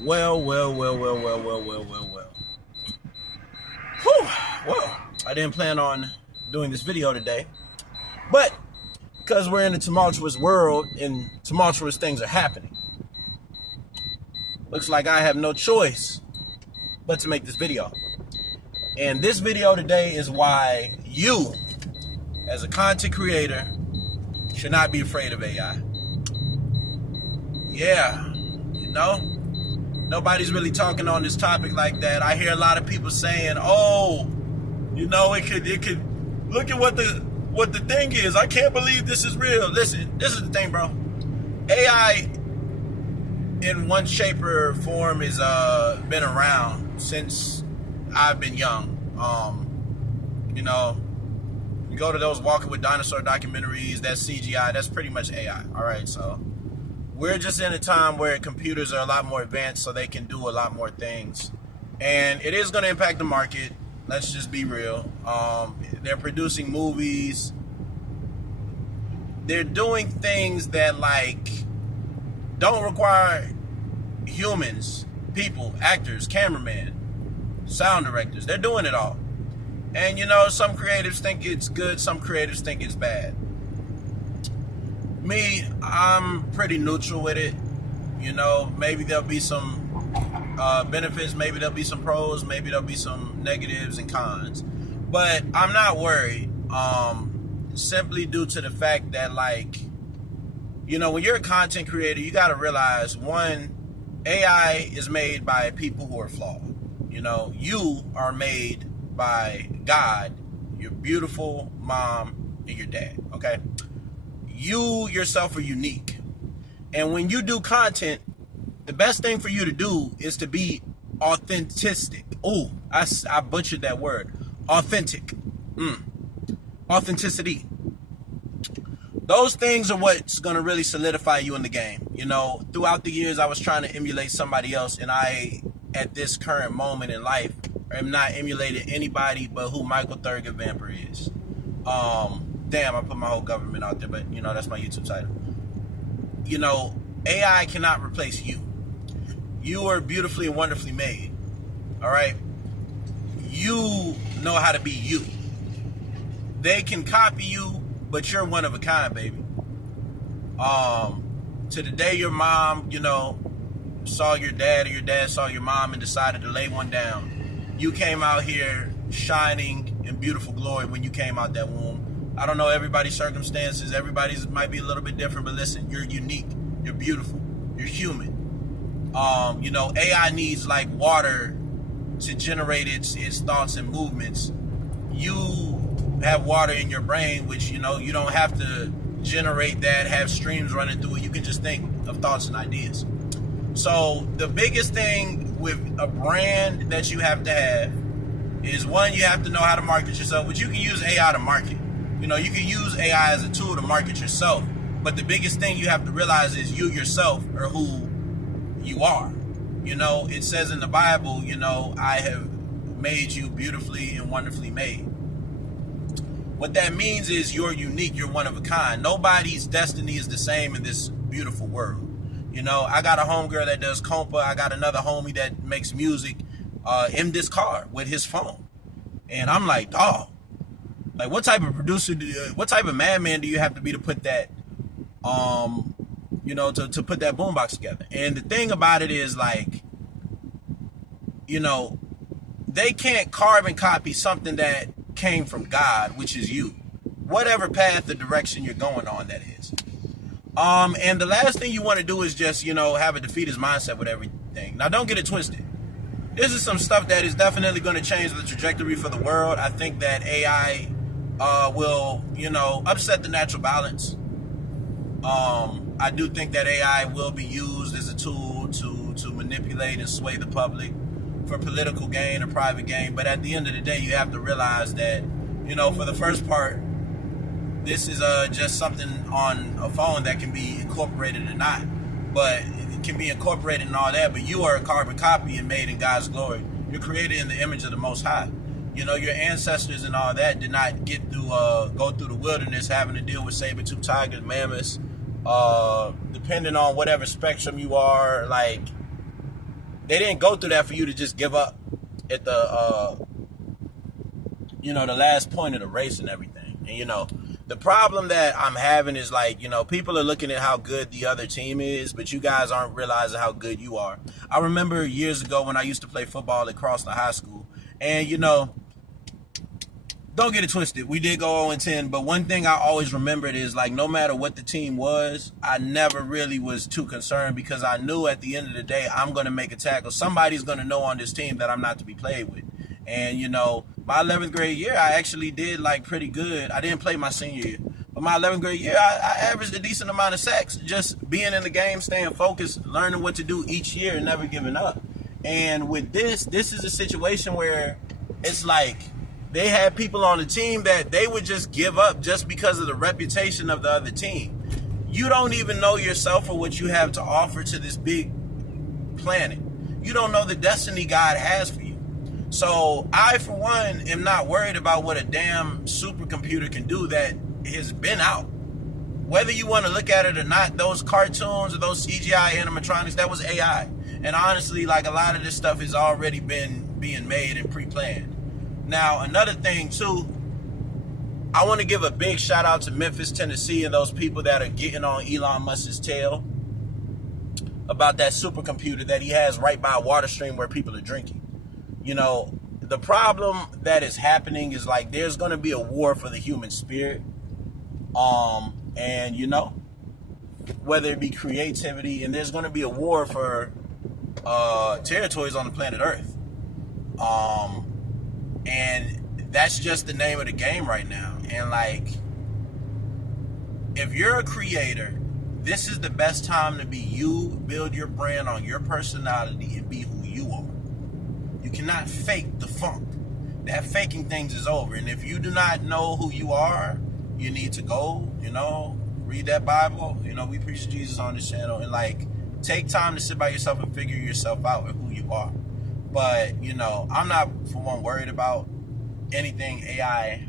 Well. Whew. Well, I didn't plan on doing this video today, but because we're in a tumultuous world and tumultuous things are happening, looks like I have no choice but to make this video. And this video today is why you, as a content creator, should not be afraid of AI. Yeah, nobody's really talking on this topic like that. I hear a lot of people saying, "Oh, it could. Look at what the thing is. I can't believe this is real." Listen, this is the thing, bro. AI, in one shape or form, has been around since I've been young. You go to those Walking with Dinosaur documentaries. That's CGI. That's pretty much AI. All right, so. We're just in a time where computers are a lot more advanced, so they can do a lot more things. And it is going to impact the market. Let's just be real. They're producing movies. They're doing things that, don't require humans, people, actors, cameramen, sound directors. They're doing it all. And, some creatives think it's good. Some creatives think it's bad. Me, I'm pretty neutral with it. Maybe there'll be some benefits, maybe there'll be some pros, maybe there'll be some negatives and cons. But I'm not worried, simply due to the fact that, when you're a content creator, you got to realize, one, AI is made by people who are flawed. You are made by God, your beautiful mom, and your dad, okay? You yourself are unique. And when you do content, the best thing for you to do is to be authentic. Oh, I butchered that word. Authentic. Authenticity. Those things are what's going to really solidify you in the game. Throughout the years, I was trying to emulate somebody else, and I, at this current moment in life, am not emulating anybody but who Michael Thurgood Vamper is. Damn, I put my whole government out there, but, that's my YouTube title. AI cannot replace you. You are beautifully and wonderfully made, all right? You know how to be you. They can copy you, but you're one of a kind, baby. To the day your mom, saw your dad, or your dad saw your mom and decided to lay one down, you came out here shining in beautiful glory when you came out that womb. I don't know everybody's circumstances. Everybody's might be a little bit different, but listen, you're unique. You're beautiful. You're human. AI needs water to generate its thoughts and movements. You have water in your brain, which, you don't have to generate that, have streams running through it. You can just think of thoughts and ideas. So the biggest thing with a brand that you have to have is, one, you have to know how to market yourself, but you can use AI to market. You can use AI as a tool to market yourself, but the biggest thing you have to realize is you yourself are who you are. It says in the Bible, I have made you beautifully and wonderfully made. What that means is you're unique, you're one of a kind. Nobody's destiny is the same in this beautiful world. I got a homegirl that does compa. I got another homie that makes music in this car with his phone. And I'm like, dawg. What type of producer what type of madman do you have to be to put that, to put that boombox together? And the thing about it is, they can't carbon copy something that came from God, which is you. Whatever path or direction you're going on, that is. And the last thing you want to do is just, have a defeatist mindset with everything. Now, don't get it twisted. This is some stuff that is definitely going to change the trajectory for the world. I think that AI will, upset the natural balance. I do think that AI will be used as a tool to manipulate and sway the public for political gain or private gain. But at the end of the day, you have to realize that, for the first part, this is just something on a phone that can be incorporated or not. But it can be incorporated and all that, but you are a carbon copy and made in God's glory. You're created in the image of the Most High. Your ancestors and all that did not go through the wilderness having to deal with saber-tooth tigers, mammoths, depending on whatever spectrum you are, they didn't go through that for you to just give up at the the last point of the race and everything. And the problem that I'm having is like, people are looking at how good the other team is, but you guys aren't realizing how good you are. I remember years ago when I used to play football at Crossland High School, and don't get it twisted, we did go 0-10, but one thing I always remembered is, like, no matter what the team was, I never really was too concerned, because I knew at the end of the day, I'm going to make a tackle. Somebody's going to know on this team that I'm not to be played with. And, my 11th grade year, I actually did, like, pretty good. I didn't play my senior year. But my 11th grade year, I averaged a decent amount of sacks, just being in the game, staying focused, learning what to do each year, and never giving up. And with this is a situation where it's like, they had people on the team that they would just give up just because of the reputation of the other team. You don't even know yourself or what you have to offer to this big planet. You don't know the destiny God has for you. So I, for one, am not worried about what a damn supercomputer can do that has been out. Whether you want to look at it or not, those cartoons or those CGI animatronics, that was AI. And honestly, like, a lot of this stuff has already been being made and pre-planned. Now, another thing, too, I want to give a big shout out to Memphis, Tennessee, and those people that are getting on Elon Musk's tail about that supercomputer that he has right by a water stream where people are drinking. The problem that is happening is, like, there's going to be a war for the human spirit. And, whether it be creativity, and there's going to be a war for territories on the planet Earth. And that's just the name of the game right now. And, like, if you're a creator, this is the best time to be you, build your brand on your personality, and be who you are. You cannot fake the funk. That faking things is over. And if you do not know who you are, you need to go, read that Bible. We preach Jesus on this channel, and, like, take time to sit by yourself and figure yourself out and who you are. But, I'm not, for one, worried about anything AI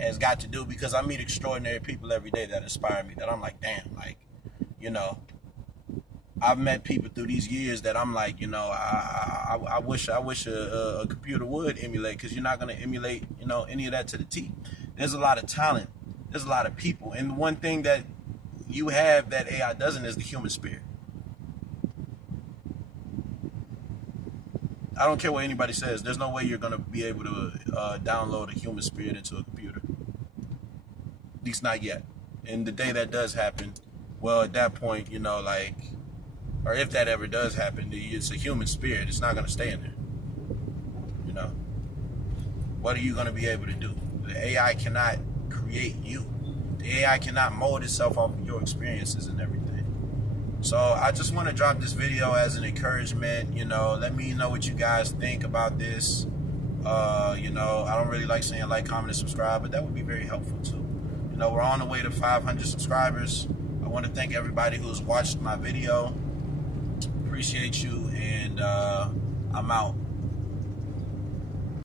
has got to do, because I meet extraordinary people every day that inspire me, that I'm like, damn, like, I've met people through these years that I'm like, I wish a computer would emulate, because you're not going to emulate, any of that to the T. There's a lot of talent. There's a lot of people. And the one thing that you have that AI doesn't is the human spirit. I don't care what anybody says. There's no way you're going to be able to download a human spirit into a computer. At least not yet. And the day that does happen, well, at that point, or if that ever does happen, it's a human spirit. It's not going to stay in there. What are you going to be able to do? The AI cannot create you. The AI cannot mold itself off of your experiences and everything. So I just want to drop this video as an encouragement. Let me know what you guys think about this. I don't really like saying like, comment, and subscribe, but that would be very helpful too. We're on the way to 500 subscribers. I want to thank everybody who's watched my video. Appreciate you, and I'm out.